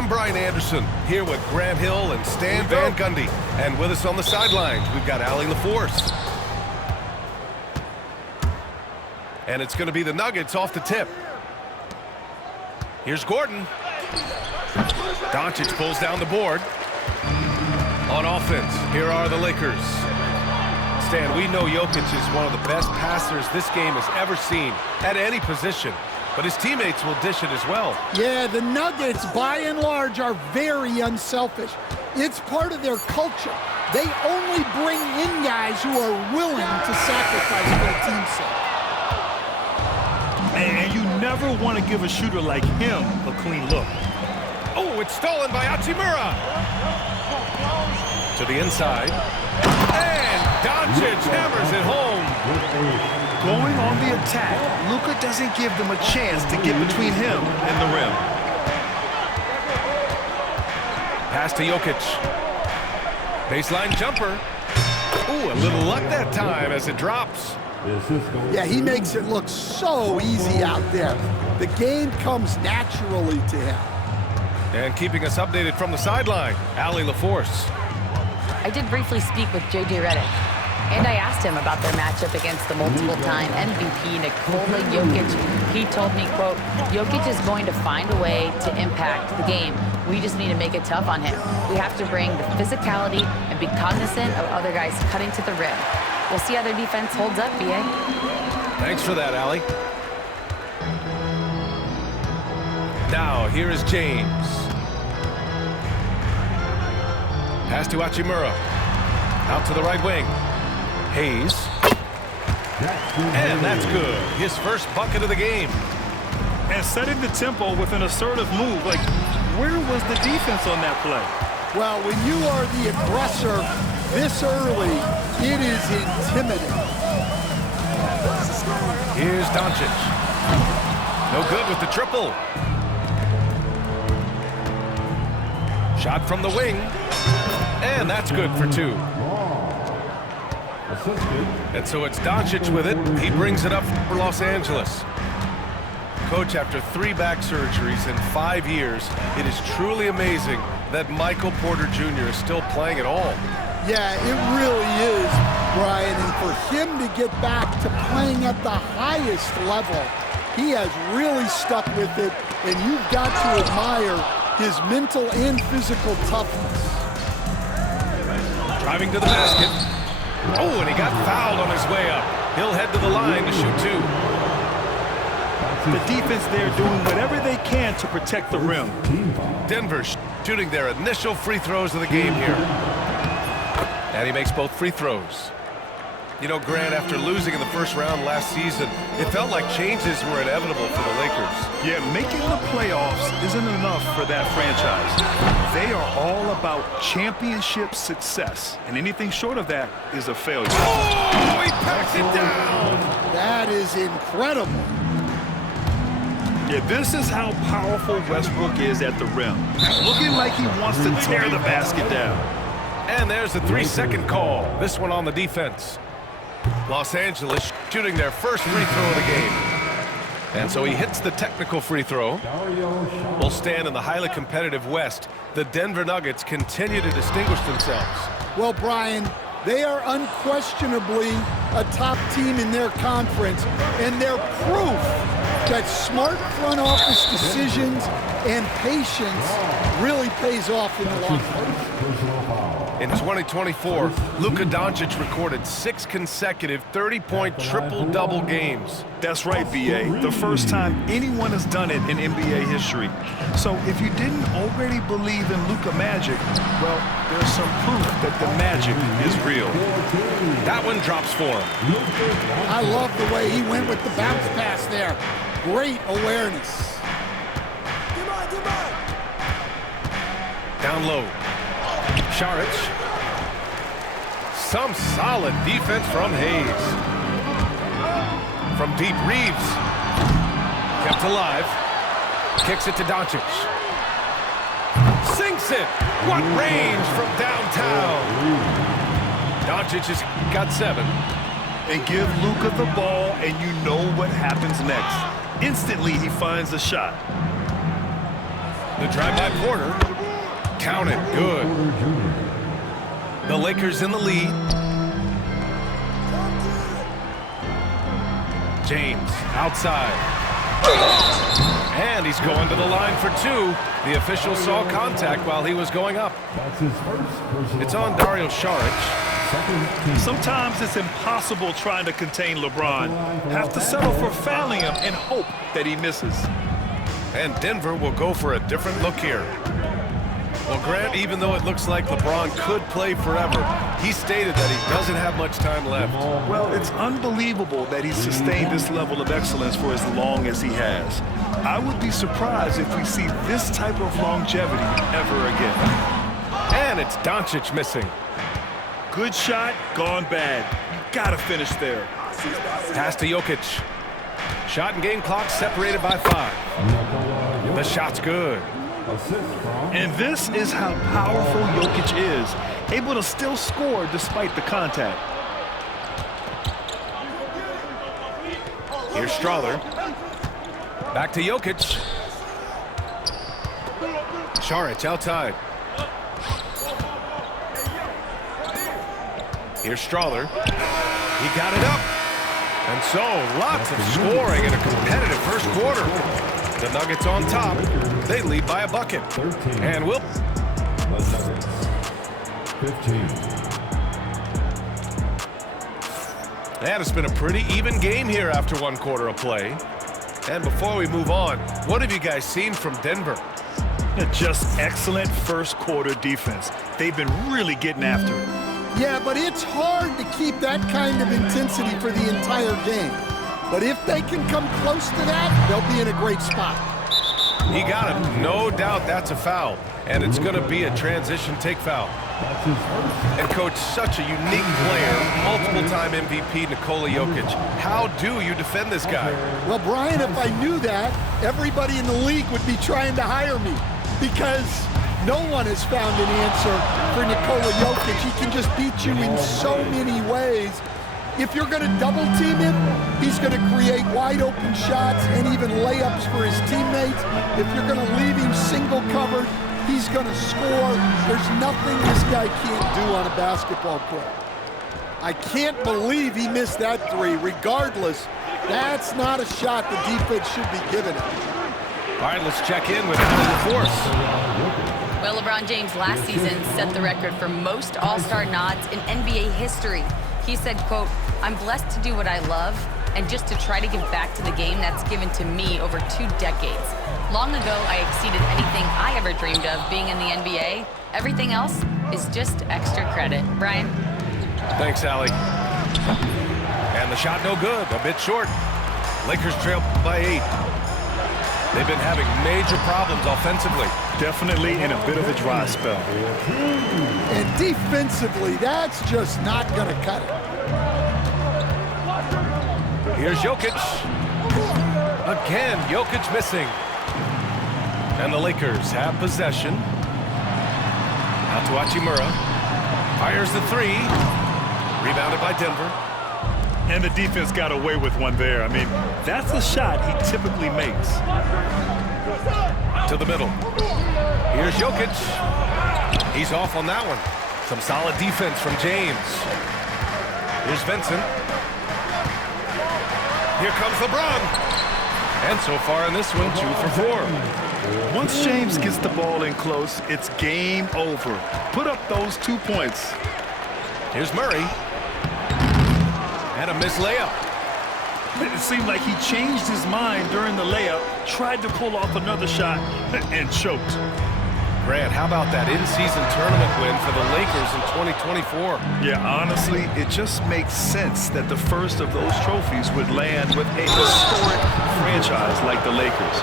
I'm Brian Anderson, here with Grant Hill and Stan Van Gundy. And with us on the sidelines, we've got Allie LaForce. And it's going to be the Nuggets off the tip. Here's Gordon. Doncic pulls down the board. On offense, here are the Lakers. Stan, we know Jokic is one of the best passers this game has ever seen at any position. But his teammates will dish it as well. Yeah, the Nuggets, by and large, are very unselfish. It's part of their culture. They only bring in guys who are willing to sacrifice for the team's sake. And you never want to give a shooter like him a clean look. Oh, it's stolen by Hachimura. To the inside. And Doncic hammers it home. Going on the attack, Luka doesn't give them a chance to get between him and the rim. Pass to Jokic. Baseline jumper. Ooh, a little luck that time as it drops. Yeah, he makes it look so easy out there. The game comes naturally to him. And keeping us updated from the sideline, Allie LaForce. I did briefly speak with J.J. Redick, and I asked him about their matchup against the multiple-time MVP Nikola Jokic. He told me, quote, Jokic is going to find a way to impact the game. We just need to make it tough on him. We have to bring the physicality and be cognizant of other guys cutting to the rim. We'll see how their defense holds up, B.A. Thanks for that, Allie. Now, here is James. Pass to Hachimura. Out to the right wing. Hayes. And that's good. His first bucket of the game. And setting the tempo with an assertive move. Like, where was the defense on that play? Well, when you are the aggressor this early, it is intimidating. Here's Doncic. No good with the triple. Shot from the wing. And that's good for two. And so it's Doncic with it. He brings it up for Los Angeles. Coach, after 3 back surgeries in 5 years, it is truly amazing that Michael Porter Jr. is still playing at all. Yeah, it really is, Brian. And for him to get back to playing at the highest level, he has really stuck with it. And you've got to admire his mental and physical toughness. Driving to the basket. Oh, and he got fouled on his way up. He'll head to the line to shoot 2. The defense there doing whatever they can to protect the rim. Denver shooting their initial free throws of the game here. And he makes both free throws. You know, Grant, after losing in the first round last season, it felt like changes were inevitable for the Lakers. Yeah, making the playoffs isn't enough for that franchise. They are all about championship success, and anything short of that is a failure. Oh, he packs it down! That is incredible. Yeah, this is how powerful Westbrook is at the rim. Looking like he wants to tear the basket down. And there's the 3-second call. This one on the defense. Los Angeles shooting their first free throw of the game. And so he hits the technical free throw. Will stand in the highly competitive West. The Denver Nuggets continue to distinguish themselves. Well, Brian, they are unquestionably a top team in their conference, and they're proof that smart front office decisions and patience really pays off in the long run. In 2024, Luka Doncic recorded 6 consecutive 30-point triple-double games. That's right, B.A. The first time anyone has done it in NBA history. So if you didn't already believe in Luka Magic, well, there's some proof that the magic is real. That one drops for him. I love the way he went with the bounce pass there. Great awareness. Down low. Saric. Some solid defense from Hayes. From deep, Reeves. Kept alive. Kicks it to Doncic. Sinks it. What range from downtown. Doncic has got 7. And give Luka the ball, and you know what happens next. Instantly, he finds the shot. The drive by Porter. Count it. Good. The Lakers in the lead. James outside. And he's going to the line for two. The official saw contact while he was going up. It's on Dario Saric. Sometimes it's impossible trying to contain LeBron. Have to settle for fouling him and hope that he misses. And Denver will go for a different look here. Well, Grant, even though it looks like LeBron could play forever, he stated that he doesn't have much time left. Well, it's unbelievable that he's sustained this level of excellence for as long as he has. I would be surprised if we see this type of longevity ever again. And it's Doncic missing. Good shot, gone bad. You gotta finish there. Pass to Jokic. Shot and game clock separated by 5. The shot's good. And this is how powerful Jokic is, able to still score despite the contact. Here's Strawther. Back to Jokic. Saric outside. Here's Strawther. He got it up. And so, lots of scoring in a competitive first quarter. The Nuggets on top. They lead by a bucket. And will. And it's been a pretty even game here after one quarter of play. And before we move on, what have you guys seen from Denver? Just excellent first quarter defense. They've been really getting after it. Yeah, but it's hard to keep that kind of intensity for the entire game. But if they can come close to that, they'll be in a great spot. He got it. No doubt that's a foul. And it's going to be a transition take foul. And, Coach, such a unique player, multiple-time MVP Nikola Jokic. How do you defend this guy? Well, Brian, if I knew that, everybody in the league would be trying to hire me because no one has found an answer for Nikola Jokic. He can just beat you in so many ways. If you're going to double team him, he's going to create wide open shots and even layups for his teammates. If you're going to leave him single covered, he's going to score. There's nothing this guy can't do on a basketball court. I can't believe he missed that three. Regardless, that's not a shot the defense should be giving him. All right, let's check in with Al Force. Well, LeBron James last season set the record for most All-Star nods in NBA history. He said, quote, "I'm blessed to do what I love and just to try to give back to the game that's given to me over 2 decades. Long ago, I exceeded anything I ever dreamed of being in the NBA. Everything else is just extra credit." Brian? Thanks, Allie. And the shot no good, a bit short. Lakers trail by 8. They've been having major problems offensively. Definitely in a bit of a dry spell. And defensively, that's just not going to cut it. Here's Jokic. Again, Jokic missing. And the Lakers have possession. Out to Hachimura. Fires the 3. Rebounded by Denver. And the defense got away with one there. I mean, that's a shot he typically makes. To the middle. Here's Jokic. He's off on that one. Some solid defense from James. Here's Vincent. Here comes LeBron. And so far in this one, 2 for 4. Once James gets the ball in close, it's game over. Put up those 2 points. Here's Murray. And a missed layup. It seemed like he changed his mind during the layup, tried to pull off another shot, and choked. Grant, how about that in-season tournament win for the Lakers in 2024? Yeah, honestly, it just makes sense that the first of those trophies would land with a historic franchise like the Lakers.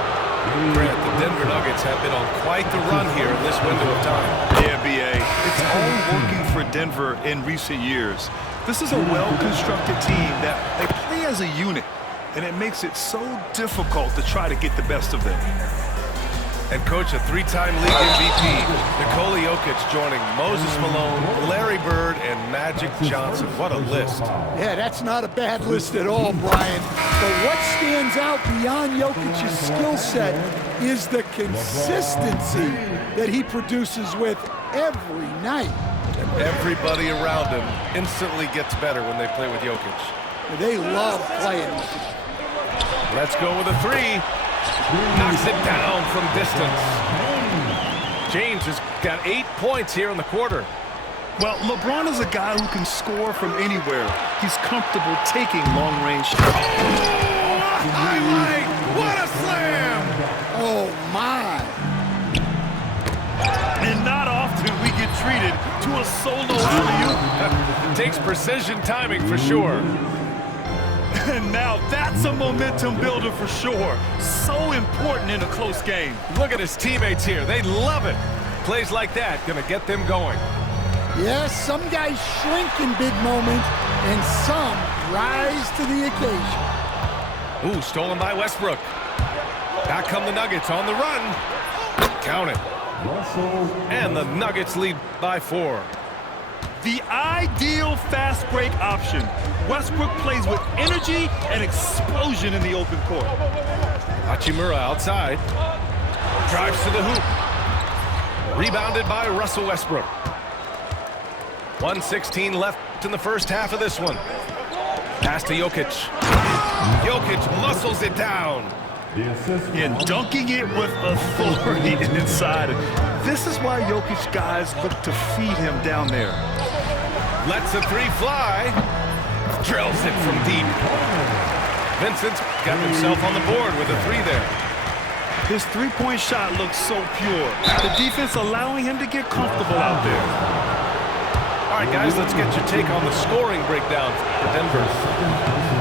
Grant, the Denver Nuggets have been on quite the run here in this window of time. Yeah, B.A. It's all working for Denver in recent years. This is a well-constructed team that they play as a unit, and it makes it so difficult to try to get the best of them. And coach, a 3-time league MVP, Nikola Jokic joining Moses Malone, Larry Bird, and Magic Johnson. What a list. Yeah, that's not a bad list at all, Brian. But what stands out beyond Jokic's skill set is the consistency that he produces with every night. And everybody around him instantly gets better when they play with Jokic. They love playing with him. Let's go with a three. Knocks it down from distance. James has got 8 points here in the quarter. Well, LeBron is a guy who can score from anywhere. He's comfortable taking long-range shots. Highlight! What a slam! Oh, my. And not often we get treated to a solo alley-oop. Takes precision timing for sure. And now that's a momentum builder for sure. So important in a close game. Look at his teammates here. They love it. Plays like that gonna get them going. Yes, some guys shrink in big moments, and some rise to the occasion. Ooh, stolen by Westbrook. Back come the Nuggets on the run. Count it. And the Nuggets lead by 4. The ideal fast break option. Westbrook plays with energy and explosion in the open court. Hachimura outside. Drives to the hoop. Rebounded by Russell Westbrook. 1:16 left in the first half of this one. Pass to Jokic. Jokic muscles it down. And dunking it with authority inside. This is why Jokic guys look to feed him down there. Lets a three fly. Drills it from deep. Vincent's got himself on the board with a three there. His three-point shot looks so pure. The defense allowing him to get comfortable out there. All right, guys, let's get your take on the scoring breakdown for Denver.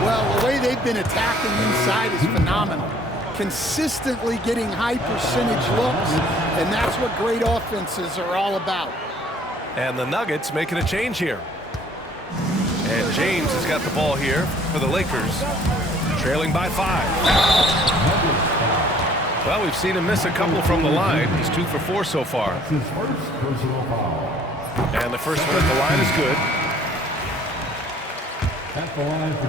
Well, the way they've been attacking inside is phenomenal. Consistently getting high percentage looks, and that's what great offenses are all about. And the Nuggets making a change here. And James has got the ball here for the Lakers, trailing by 5. Well, we've seen him miss a couple from the line. He's 2 for 4 so far. And the first one at the line is good. At the line for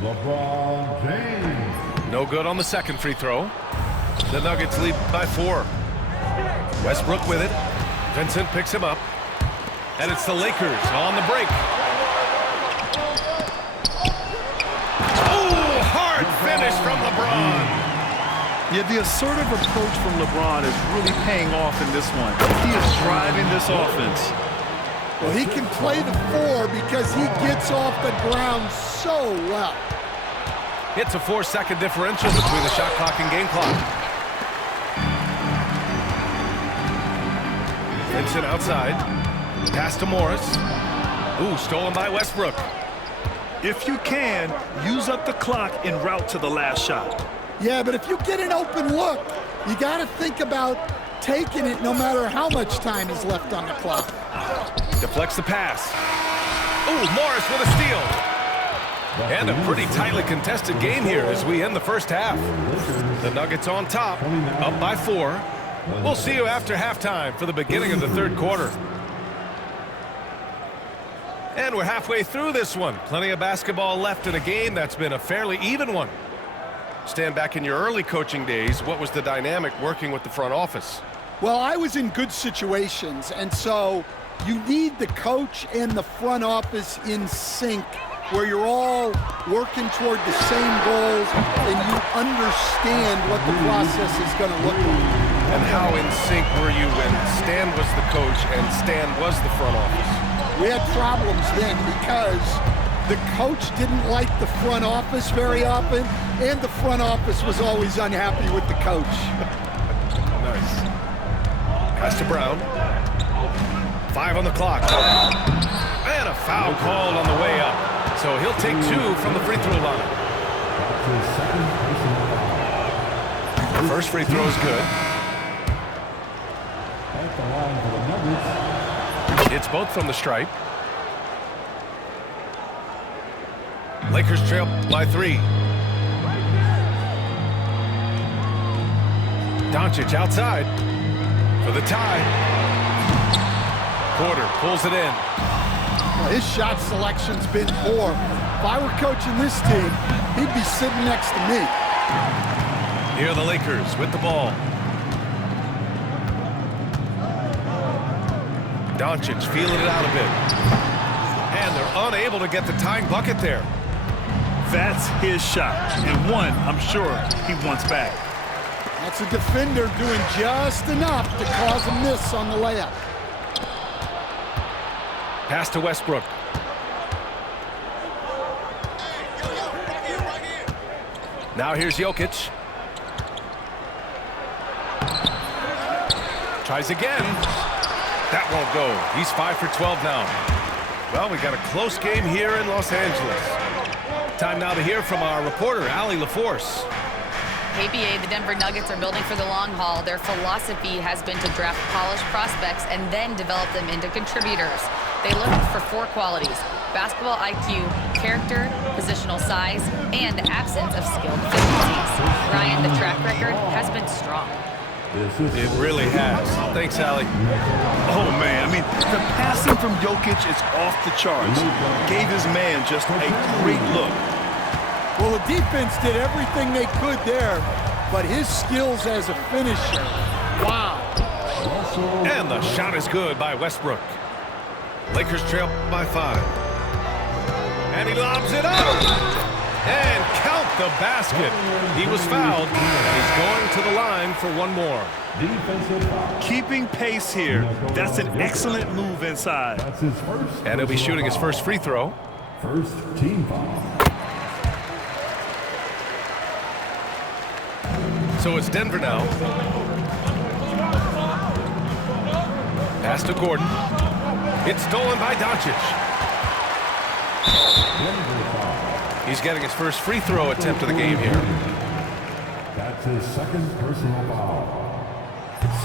2, LeBron James. No good on the second free throw. The Nuggets lead by 4. Westbrook with it. Vincent picks him up. And it's the Lakers on the break. Oh, hard finish from LeBron. Yeah, the assertive approach from LeBron is really paying off in this one. He is driving this offense. Well, he can play the 4 because he gets off the ground so well. It's a 4-second differential between the shot clock and game clock. Vincent outside. Pass to Morris. Ooh, stolen by Westbrook. If you can, use up the clock en route to the last shot. Yeah, but if you get an open look, you got to think about taking it no matter how much time is left on the clock. Deflects the pass. Ooh, Morris with a steal. And a pretty tightly contested game here as we end the first half. The Nuggets on top, up by 4. We'll see you after halftime for the beginning of the third quarter. And we're halfway through this one. Plenty of basketball left in a game that's been a fairly even one. Stand back in your early coaching days, what was the dynamic working with the front office? Well, I was in good situations, and so you need the coach and the front office in sync, where you're all working toward the same goals and you understand what the process is going to look like. And how in sync were you when Stan was the coach and Stan was the front office? We had problems then because the coach didn't like the front office very often, and the front office was always unhappy with the coach. Nice. Pass to Brown. 5 on the clock. And a foul called on the way up. So he'll take 2 from the free throw line. The first free throw is good. It's both from the stripe. Lakers trail by 3. Doncic outside for the tie. Porter pulls it in. Well, his shot selection's been poor. If I were coaching this team, he'd be sitting next to me. Here are the Lakers with the ball. Doncic feeling it out a bit. And they're unable to get the tying bucket there. That's his shot, and one I'm sure he wants back. That's a defender doing just enough to cause a miss on the layup. Pass to Westbrook. Now here's Jokic. Tries again. That won't go. He's 5 for 12 now. Well, we got a close game here in Los Angeles. Time now to hear from our reporter, Allie LaForce. KBA, the Denver Nuggets are building for the long haul. Their philosophy has been to draft polished prospects and then develop them into contributors. They look for 4 qualities: basketball IQ, character, positional size, and the absence of skill deficiencies. Ryan, the track record has been strong. It really has. Thanks, Allie. Oh, man, I mean, the passing from Jokic is off the charts. Gave his man just a great look. Well, the defense did everything they could there, but his skills as a finisher, wow. And the shot is good by Westbrook. Lakers trail by 5. And he lobs it up. And count the basket. He was fouled, and he's going to the line for one more. Keeping pace here. That's an excellent move inside. And he'll be shooting his first free throw. First team foul. So it's Denver now. Pass to Gordon. It's stolen by Doncic. He's getting his first free throw attempt of the game here. That's his second personal foul.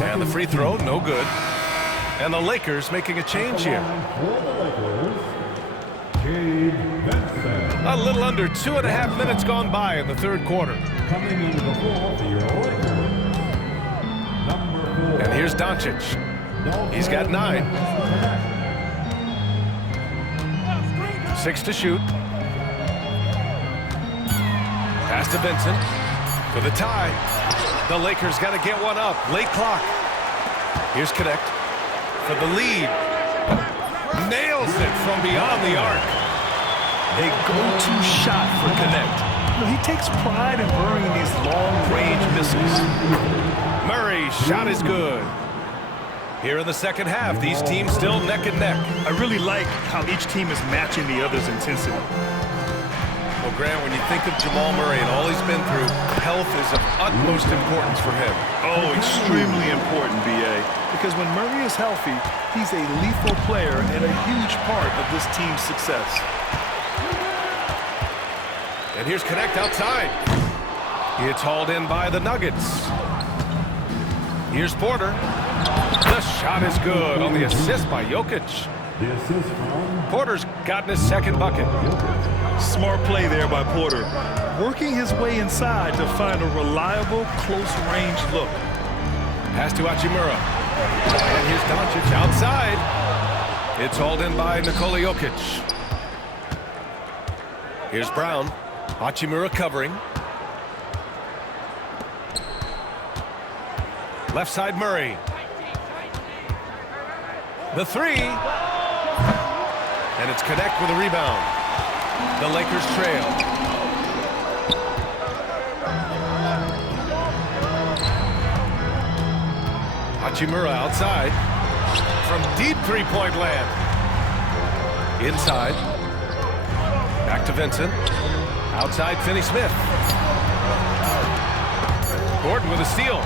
And the free throw, no good. And the Lakers making a change here. For the Lakers, Gabe Vincent. A little under 2.5 minutes gone by in the third quarter. Coming into the floor for your Lakers, number 4. And here's Doncic. He's got 9. 6 to shoot. Pass to Vincent for the tie. The Lakers got to get one up. Late clock. Here's Connect for the lead. Nails it from beyond the arc. A go-to shot for Connect. You know, he takes pride in burying these long-range missiles. Murray's shot is good. Here in the second half, these teams still neck and neck. I really like how each team is matching the other's intensity. Well, Grant, when you think of Jamal Murray and all he's been through, health is of utmost importance for him. Oh, extremely important, B.A. Because when Murray is healthy, he's a lethal player and a huge part of this team's success. And here's Connect outside. It's hauled in by the Nuggets. Here's Porter. The shot is good on the assist by Jokic. The assist from Porter's gotten his second bucket. Smart play there by Porter. Working his way inside to find a reliable, close-range look. Pass to Hachimura. And here's Doncic outside. It's hauled in by Nikola Jokic. Here's Brown. Hachimura covering. Left side Murray. The 3. And it's Connect with a rebound. The Lakers trail. Hachimura outside. From deep three-point land. Inside. Back to Vincent. Outside Finney-Smith. Gordon with a steal.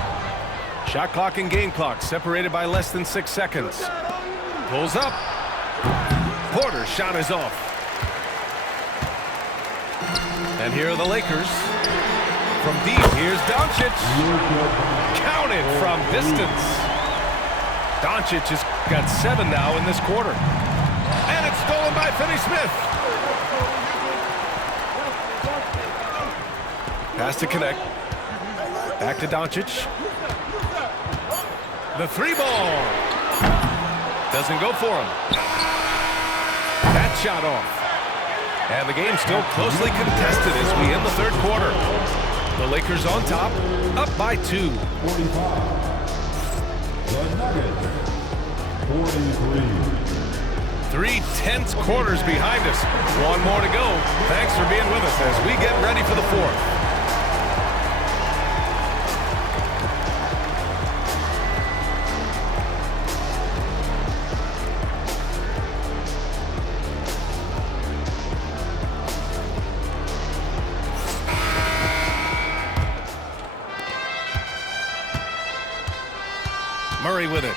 Shot clock and game clock separated by less than 6 seconds. Pulls up. Porter's shot is off. And here are the Lakers. From deep, here's Doncic. Counted from distance. Doncic has got 7 now in this quarter. And it's stolen by Finney-Smith. Pass to Connect. Back to Doncic. The 3 ball. Doesn't go for him. That shot off. And the game still closely contested as we end the third quarter. The Lakers on top, up by 2. 45. The Nuggets, 43. 3 tense quarters behind us. One more to go. Thanks for being with us as we get ready for the 4th. Murray with it.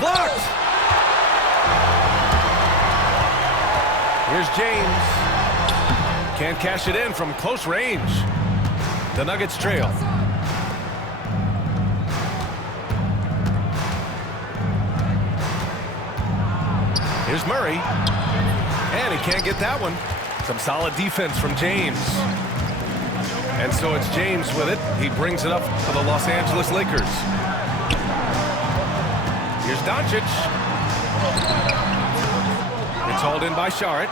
Blocked! Here's James. Can't cash it in from close range. The Nuggets trail. Here's Murray. And he can't get that one. Some solid defense from James. And so it's James with it. He brings it up for the Los Angeles Lakers. Here's Doncic. It's hauled in by Saric.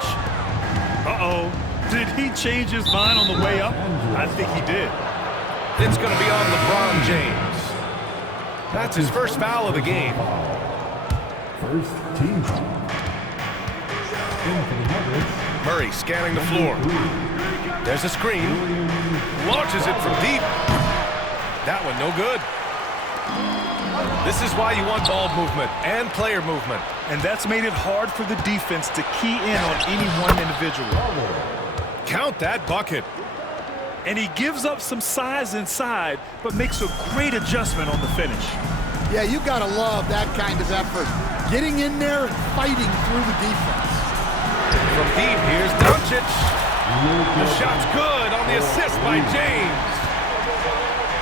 Uh-oh. Did he change his mind on the way up? I think he did. It's going to be on LeBron James. That's his first foul of the game. First team foul. In for the Nuggets. Murray scanning the floor. There's a screen. Launches it from deep. That one no good. This is why you want ball movement and player movement. And that's made it hard for the defense to key in on any one individual. Count that bucket. And he gives up some size inside, but makes a great adjustment on the finish. Yeah, you got to love that kind of effort. Getting in there and fighting through the defense. From deep, here's Doncic. The shot's good on the assist by James.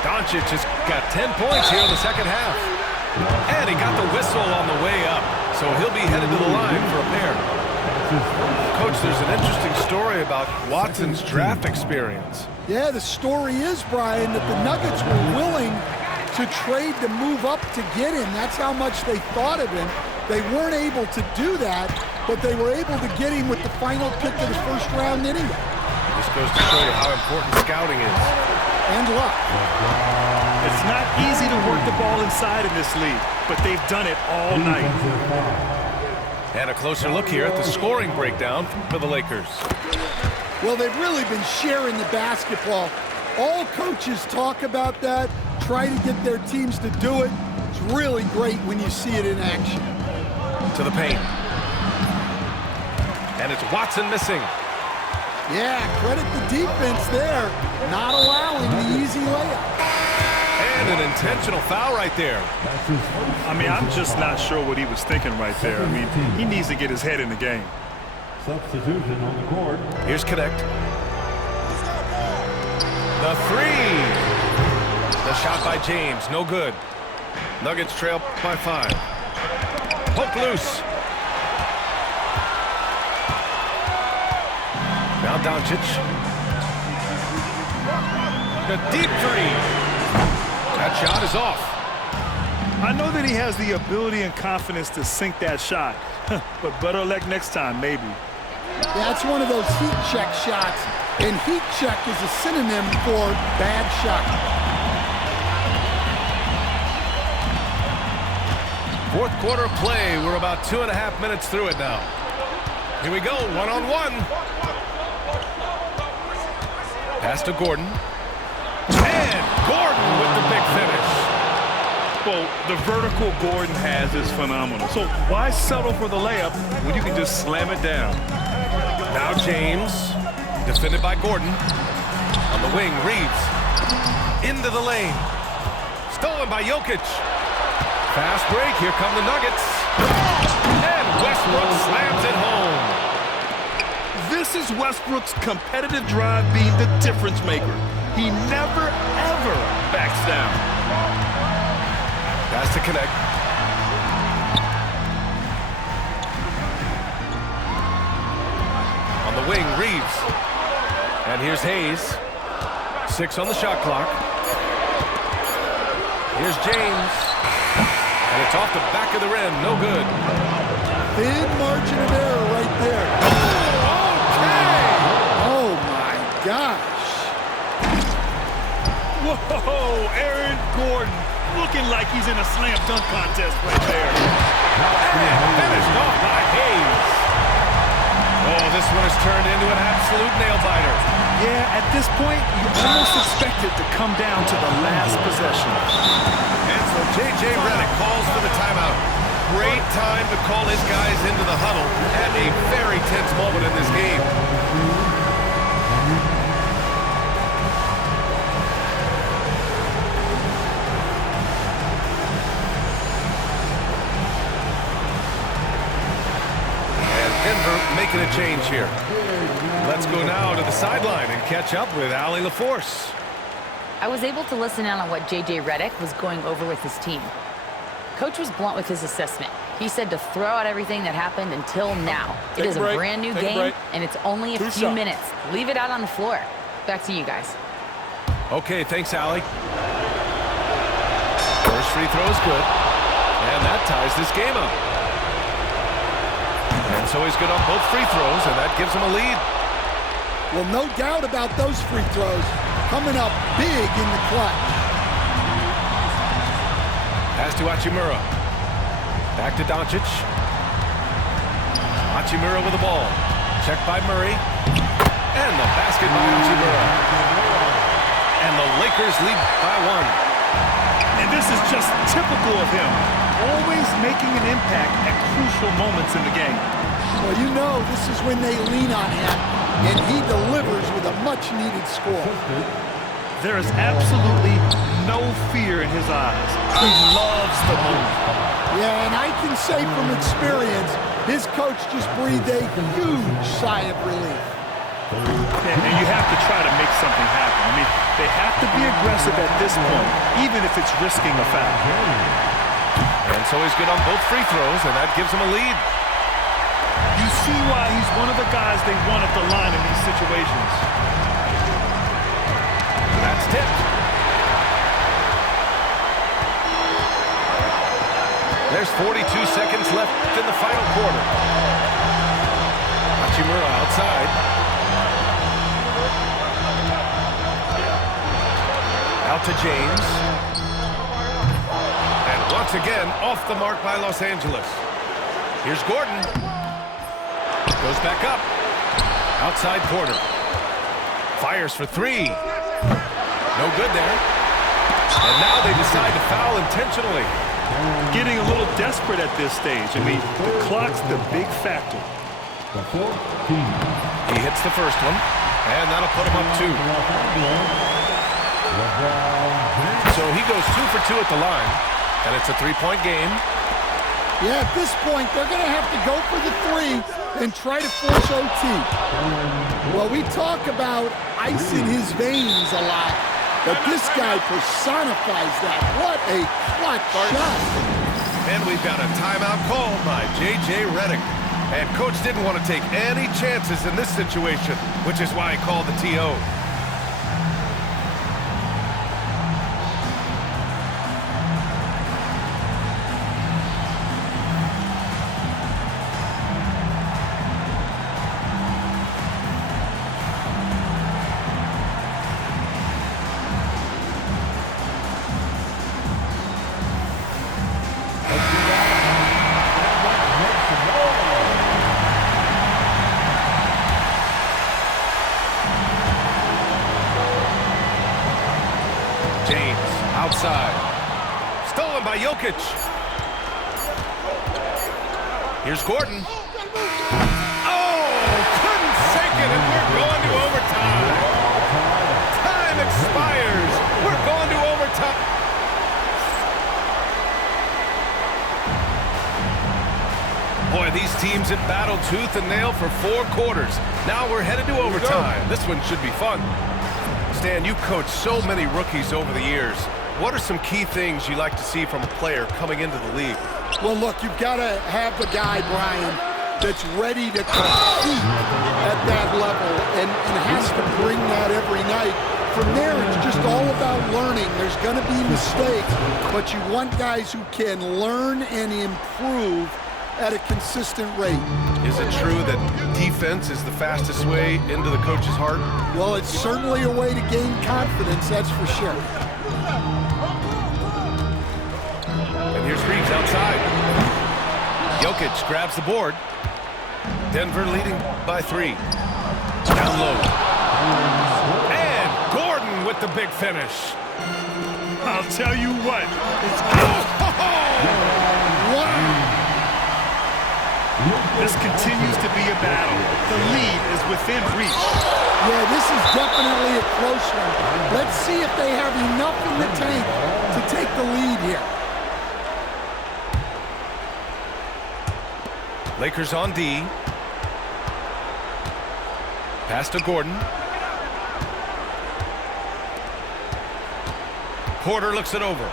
Doncic has got 10 points here in the second half. And he got the whistle on the way up, so he'll be headed to the line for a pair. Coach, there's an interesting story about Watson's draft experience. Yeah, the story is, Brian, that the Nuggets were willing to trade to move up to get him. That's how much they thought of him. They weren't able to do that, but they were able to get him with the final pick of the first round anyway. This goes to show you how important scouting is. And luck. It's not easy to work the ball inside in this league, but they've done it all night. And a closer look here at the scoring breakdown for the Lakers. Well, they've really been sharing the basketball. All coaches talk about that, try to get their teams to do it. It's really great when you see it in action. To the paint. And it's Watson missing. Yeah, credit the defense there, not allowing the easy layup. And an intentional foul right there. I mean, I'm just not sure what he was thinking right there. I mean, he needs to get his head in the game. Substitution on the court. Here's Connect. The three. The shot by James, no good. Nuggets trail by 5. Poke loose. Now Doncic. A deep three. That shot is off. I know that he has the ability and confidence to sink that shot, but better luck next time, maybe. Yeah, it's one of those heat check shots, and heat check is a synonym for bad shot. Fourth quarter play. We're about 2.5 minutes through it now. Here we go, one-on-one. Pass to Gordon. And Gordon with the big finish. Well, the vertical Gordon has is phenomenal. So why settle for the layup when you can just slam it down? Now James, defended by Gordon. On the wing, Reeves. Into the lane. Stolen by Jokic. Fast break, here come the Nuggets. And Westbrook slams it home. This is Westbrook's competitive drive being the difference maker. He never, ever backs down. Pass to Connect. On the wing, Reeves. And here's Hayes. 6 on the shot clock. Here's James. And it's off the back of the rim. No good. Thin margin of error right there. Okay! Oh, my gosh. Whoa, Aaron Gordon looking like he's in a slam dunk contest right there. And finished off by Hayes. Oh, this one has turned into an absolute nail-biter. Yeah, at this point, you almost expect it to come down to the last possession. And so J.J. Redick calls for the timeout. Great time to call his guys into the huddle at a very tense moment in this game. Denver making a change here. Let's go now to the sideline and catch up with Allie LaForce. I was able to listen in on what J.J. Redick was going over with his team. Coach was blunt with his assessment. He said to throw out everything that happened until now. It is a brand new game, and it's only a few minutes. Leave it out on the floor. Back to you guys. Okay, thanks, Allie. First free throw is good, and that ties this game up. And so he's good on both free throws, and that gives him a lead. Well, no doubt about those free throws coming up big in the clutch. Pass to Hachimura. Back to Doncic. Hachimura with the ball. Checked by Murray. And the basket by Hachimura. And the Lakers lead by 1. And this is just typical of him. Always making an impact at crucial moments in the game. Well, you know this is when they lean on him, and he delivers with a much-needed score. There is absolutely no fear in his eyes. He loves the moment. Yeah, and I can say from experience, his coach just breathed a huge sigh of relief. And you have to try to make something happen. I mean, they have to be aggressive at this point, even if it's risking a foul. And so he's good on both free throws, and that gives him a lead. You see why he's one of the guys they want at the line in these situations. That's tipped. There's 42 seconds left in the final quarter. Hachimura outside. Out to James. And once again, off the mark by Los Angeles. Here's Gordon. Goes back up. Outside Porter. Fires for 3. No good there. And now they decide to foul intentionally. Getting a little desperate at this stage. I mean, the clock's the big factor. He hits the first one, and that'll put him up 2. So he goes 2 for 2 at the line, and it's a 3-point game. Yeah, at this point, they're going to have to go for the 3 and try to force OT. Well, we talk about ice in his veins a lot, but this guy personifies that. What a clutch shot. And we've got a timeout called by J.J. Redick. And Coach didn't want to take any chances in this situation, which is why he called the TO. Outside. Stolen by Jokic. Here's Gordon. Oh, couldn't sink it, and we're going to overtime. Time expires. We're going to overtime. Boy, these teams have battled tooth and nail for 4 quarters. Now we're headed to overtime. This one should be fun. Stan, you've coached so many rookies over the years. What are some key things you like to see from a player coming into the league? Well, look, you've got to have a guy, Brian, that's ready to compete at that level and has to bring that every night. From there, it's just all about learning. There's going to be mistakes, but you want guys who can learn and improve at a consistent rate. Is it true that defense is the fastest way into the coach's heart? Well, it's certainly a way to gain confidence, that's for sure. And here's Reeves outside. Jokic grabs the board. Denver leading by 3. Down low. And Gordon with the big finish. I'll tell you what. This continues to be a battle. The lead is within reach. Yeah, this is definitely a close one. Let's see if they have enough in the tank to take the lead here. Lakers on D. Pass to Gordon. Porter looks it over.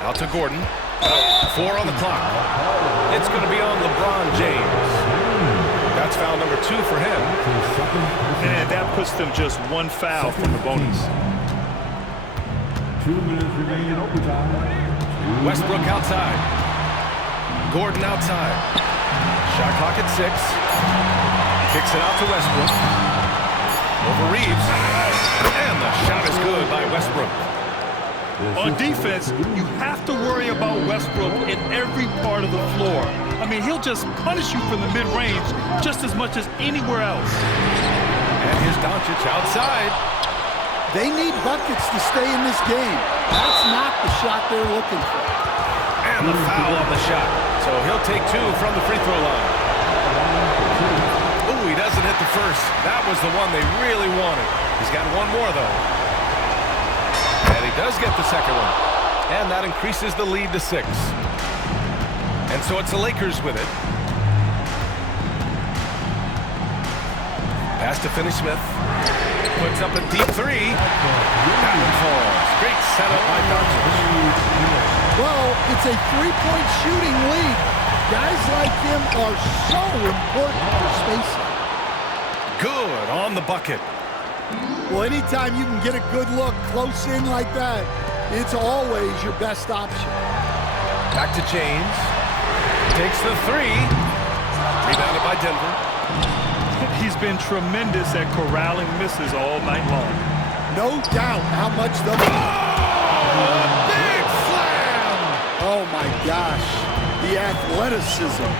Out to Gordon. 4 on the clock. It's going to be on LeBron James. That's foul number 2 for him. And that puts them just 1 foul from the bonus. 2 minutes remaining in overtime. Westbrook outside. Gordon outside. Shot clock at 6. Kicks it out to Westbrook. Over Reeves. And the shot is good by Westbrook. On defense, you have to worry about Westbrook in every part of the floor. I mean, he'll just punish you from the mid-range just as much as anywhere else. And here's Doncic outside. They need buckets to stay in this game. That's not the shot they're looking for. And the foul on the shot. So he'll take 2 from the free throw line. Ooh, he doesn't hit the first. That was the one they really wanted. He's got 1 more, though. And he does get the second one. And that increases the lead to 6. And so it's the Lakers with it. Pass to Finney-Smith. Puts up a deep 3. That one falls. Great setup by Doncic. Well, it's a 3-point shooting lead. Guys like him are so important for spacing. Good on the bucket. Well, anytime you can get a good look close in like that, it's always your best option. Back to James. Takes the 3. Rebounded by Denver. He's been tremendous at corralling misses all night long. No doubt how much the... Big slam! Oh, my gosh. The athleticism.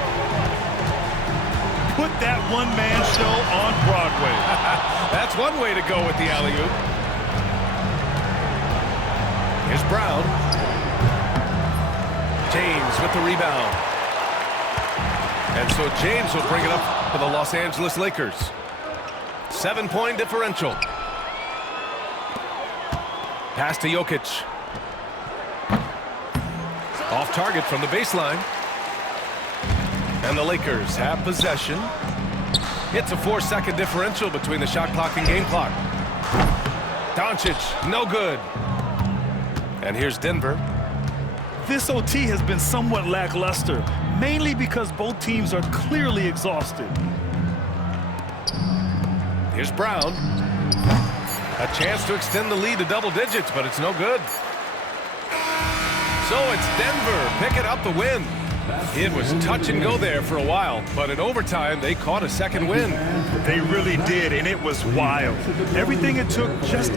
Put that one-man show on Broadway. That's one way to go with the alley-oop. Here's Brown. James with the rebound. And so James will bring it up for the Los Angeles Lakers. 7-point differential. Pass to Jokic. Off target from the baseline. And the Lakers have possession. It's a 4-second differential between the shot clock and game clock. Doncic, no good. And here's Denver. This OT has been somewhat lackluster, mainly because both teams are clearly exhausted. Here's Brown. A chance to extend the lead to double digits, but it's no good. So it's Denver picking up the win. It was touch and go there for a while, but in overtime, they caught a second win. They really did, and it was wild. Everything it took just